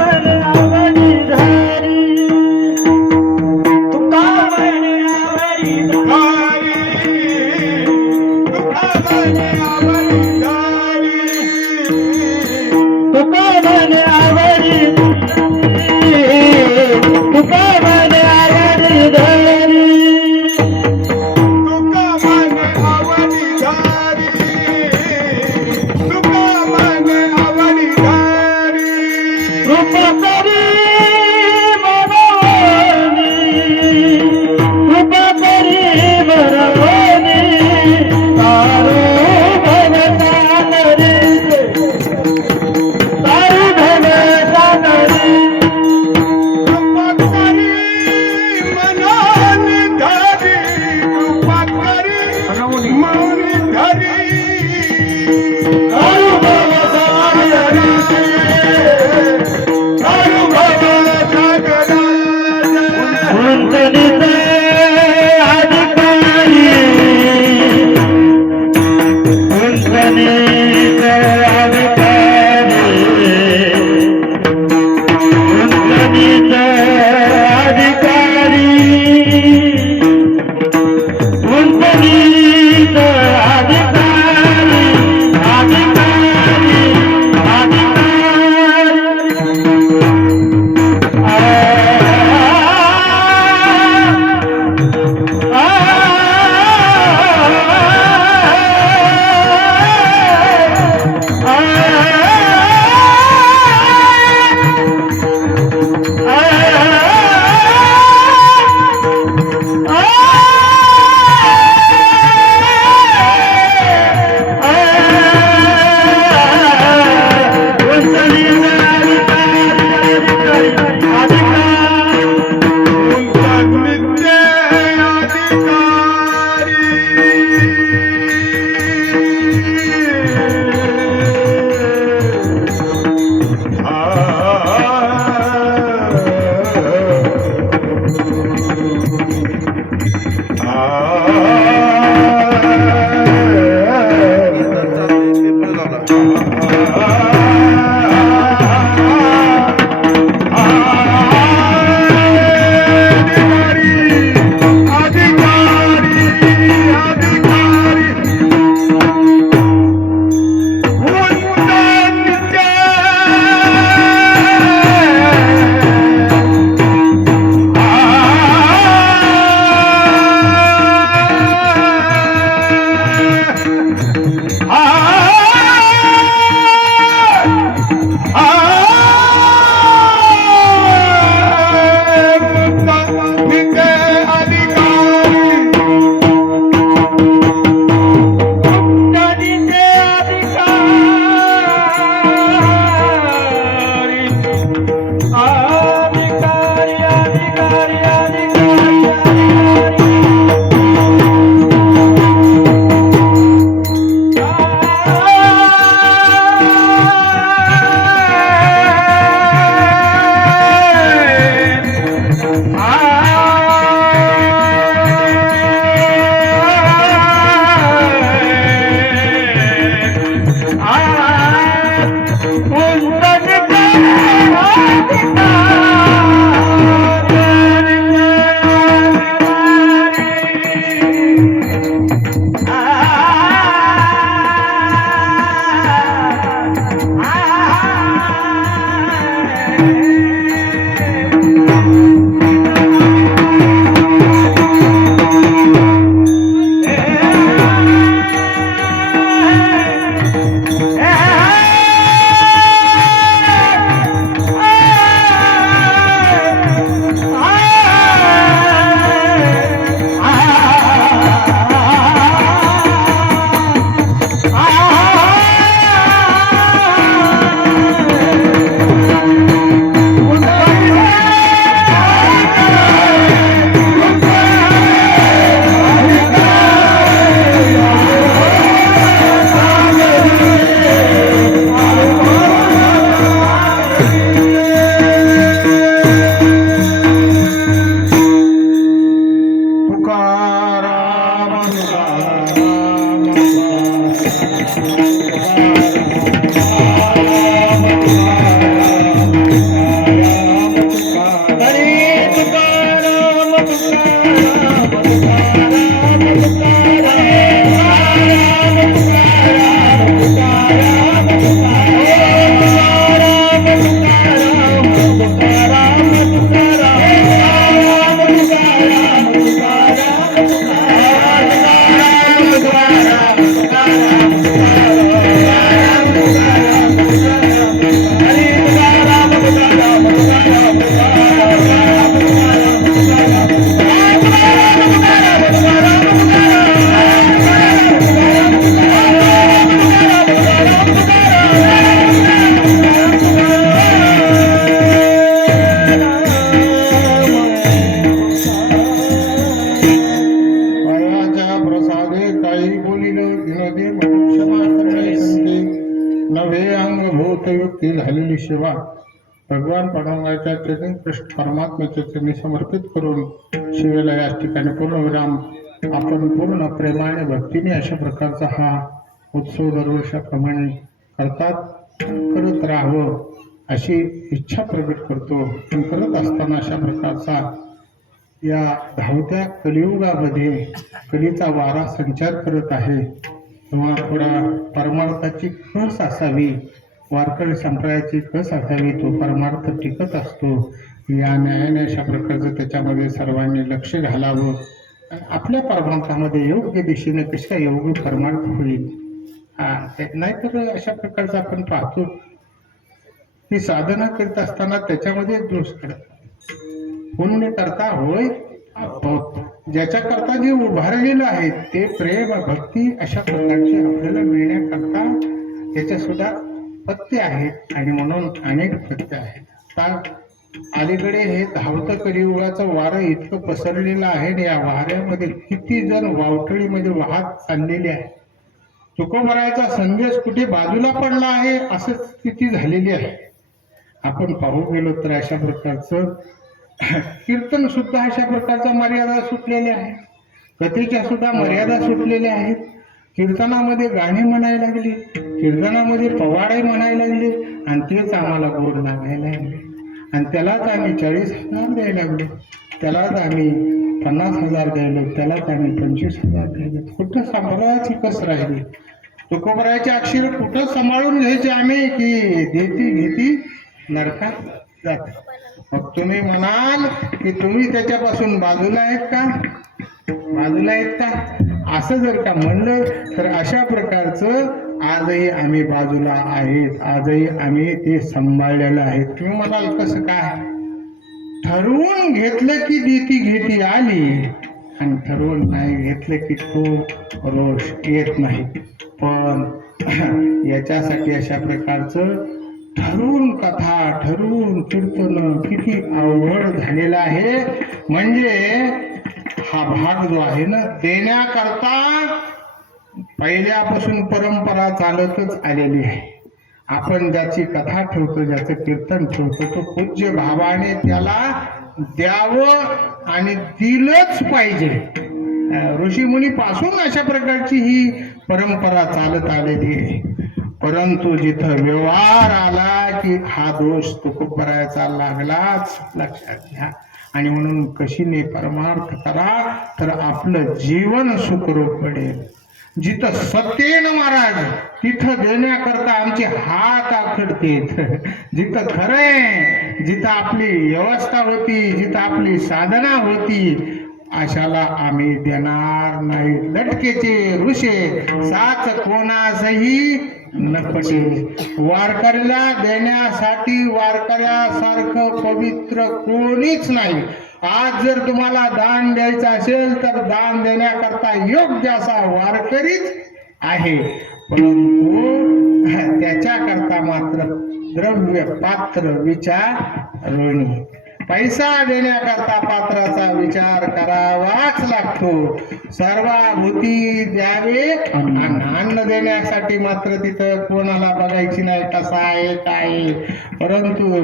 கவலை Ele está de नवे अंग भूत युक्ती झालेली शिवा भगवान पांडुरंगाच्या चैतन्यकृष्ठ परमात्म्याचे चरणी समर्पित करून शिवेला या ठिकाणी पूर्णविराम आपण पूर्ण प्रेमाने भक्तीने अशा प्रकारचा हा उत्सव दरवर्षाप्रमाणे करतात करत राहावं अशी इच्छा प्रकट करतो करत असताना अशा प्रकारचा या धावत्या कलियुगामध्ये कलीचा वारा संचार करत आहे. तेव्हा थोडा परमार्थाची कस असावी? वारकरी संप्रदायाची कस असावी? तो परमार्थ टिकत असतो. या न्यायाने अशा प्रकारचं त्याच्यामध्ये सर्वांनी लक्ष घालावं. आपल्या परमार्थामध्ये योग्य दिशेने कशा योग्य परमार्थ होईल? हा ते- नाहीतर अशा प्रकारचं आपण पाहतो. की साधना करत असताना त्याच्यामध्ये दोष करत करता होय ज्याच्या करता जे उभारलेलं आहे ते प्रेम भक्ती अशा प्रकारचे आपल्याला मिळण्याकरता त्याच्या सुद्धा पत्ते आहेत आणि म्हणून अनेक पत्ते आहेत अलीकडे हे धावतं कलियुगाचं वारं इतकं पसरलेलं आहे आणि या वाऱ्यामध्ये किती जण वावटळीमध्ये वाहत चाललेले आहे तुकोबरायचा संदेश कुठे बाजूला पडला आहे? असं स्थिती झालेली आहे. आपण पाहू गेलो तर अशा प्रकारचं कीर्तन सुद्धा अशा प्रकारच्या मर्यादा सुटलेल्या आहेत. कथेच्या सुद्धा मर्यादा सुटलेल्या आहेत. कीर्तनामध्ये गाणी म्हणायला लागली कीर्तनामध्ये पवाडे म्हणायला लागले आणि तेच आम्हाला गोड लागायला लागले. आणि त्यालाच आम्ही चाळीस हजार द्यायला लागलो. त्यालाच आम्ही पन्नास हजार द्यायलो त्यालाच आम्ही पंचवीस हजार द्यायलो. कुठं सांभाळायची कस राहिली? तुकोबरायचे अक्षर कुठं सांभाळून घ्यायचे आम्ही की देती घेती नरकात जात. मग तुम्ही म्हणाल की तुम्ही त्याच्यापासून बाजूला आहेत का? बाजूला आहेत का? असं जर का म्हणलं तर अशा प्रकारचं आजही आम्ही बाजूला आहेत. आजही आम्ही ते सांभाळलेलं आहे तुम्ही म्हणाल कसं काय? ठरवून घेतलं की देती घेती आली आणि ठरवून नाही घेतलं की तो रोष येत नाही. पण याच्यासाठी अशा प्रकारचं ठरवून कथा ठरवून कीर्तन किती अवघड झालेलं आहे. म्हणजे हा भाग जो आहे ना देण्याकरता पहिल्यापासून परंपरा चालतच आलेली आहे. आपण ज्याची कथा ठेवतो ज्याचं कीर्तन ठेवतो तो पूज्य भावाने त्याला द्यावं आणि दिलंच पाहिजे. ऋषीमुनी पासून अशा प्रकारची ही परंपरा चालत आलेली आहे. परंतु जिथं व्यवहार आला की हा दोष तुकोबरायचा लागलाच लक्षात घ्या. आणि म्हणून कशीने परमार्थ करा तर आपलं जीवन सुखरूप पडेल. जिथं सत्येन महाराज तिथं देण्याकरता आमचे हात आखडतेत जिथं खरंय जिथं आपली व्यवस्था होती जिथं आपली साधना होती अशाला आम्ही देणार नाही. लटकेचे ऋषे साच कोणासही नपटे वारकऱ्याला देण्यासाठी वारकऱ्यासारखं पवित्र कोणीच नाही. आज जर तुम्हाला दान द्यायचं असेल तर दान देण्याकरता योग्य असा वारकरीच आहे. परंतु त्याच्याकरता मात्र द्रव्य पात्र विचार ऋणी पैसा देण्याकरता पात्राचा विचार करावाच लागतो सर्वाभूती द्यावे अन्न. देण्यासाठी मात्र तिथं कोणाला बघायची नाही कसा आहे काय. परंतु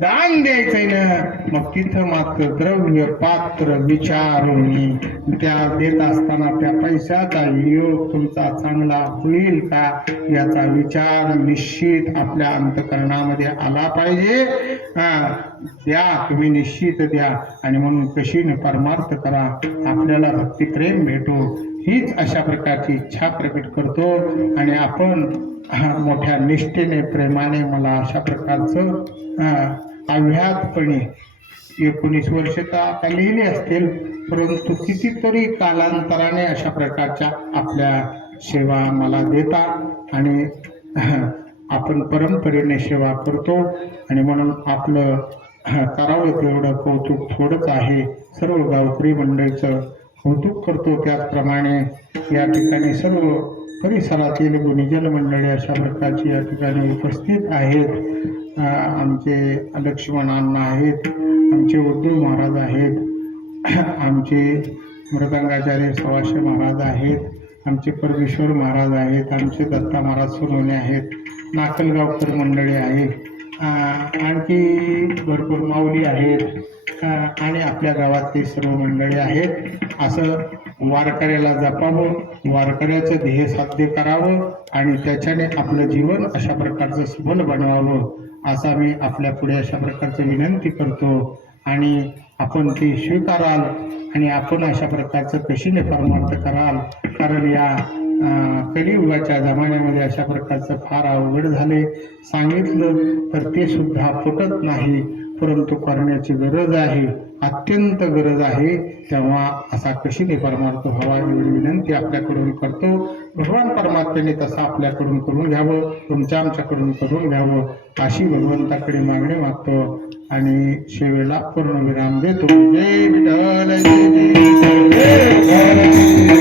दान द्यायचंय ना मग तिथं मात्र द्रव्य पात्र विचारुनी त्या देत असताना त्या पैशाचा योग तुमचा चांगला होईल का याचा विचार निश्चित आपल्या अंतकरणामध्ये आला पाहिजे. हा, द्या तुम्ही निश्चित द्या. आणि म्हणून कशीने परमार्थ करा. आपल्याला भक्तिप्रेम भेटो. हीच अशा प्रकारची इच्छा प्रकट करतो. आणि आपण मोठ्या निष्ठेने प्रेमाने मला अशा प्रकारचं अव्यातपणे एकोणीस वर्ष तर आता लिहिली असतील परंतु कितीतरी कालांतराने अशा प्रकारच्या आपल्या सेवा मला देता आणि आपण परंपरेने सेवा करतो. आणि म्हणून आपलं करावं तेवढं कौतुक थोडंच आहे. सर्व गावकरी मंडळीचं कौतुक करतो त्याचप्रमाणे या ठिकाणी सर्व परिसरातील गुणीजन मंडळी अशा प्रकारची या ठिकाणी उपस्थित आहेत. आमचे लक्ष्मण अण्णा आहेत आमचे उद्धव महाराज आहेत आमचे मृदंगाचार्य सवाशे महाराज आहेत आमचे परमेश्वर महाराज आहेत आमचे दत्ता महाराज सोनवणे आहेत नाकलगावकर मंडळी आहेत. आणखी भरपूर माऊली आहेत. आणि आपल्या गावातली सर्व मंडळी आहेत. असं वारकऱ्याला जपावं वारकऱ्याचं ध्येय साध्य करावं आणि त्याच्याने आपलं जीवन अशा प्रकारचं सुबल बनवावं असं मी आपल्या पुढे अशा प्रकारचं विनंती करतो. आणि आपण ते स्वीकाराल आणि आपण अशा प्रकारचं कशीने परमार्थ कराल. कारण या कलियुगाच्या जमान्यामध्ये अशा प्रकारचं फार अवघड झाले सांगितलं तर ते सुद्धा पटत नाही परंतु करण्याची गरज आहे अत्यंत गरज आहे तेव्हा असा कशीने परमार्थ व्हावा एवढी विनंती आपल्याकडून करतो भगवान परमात्म्याने तसं आपल्याकडून करून घ्यावं तुमच्या आमच्याकडून करून घ्यावं अशी भगवंताकडे मागणी मागतो आणि शेवेला पूर्ण विराम देतो जय विठ्ठल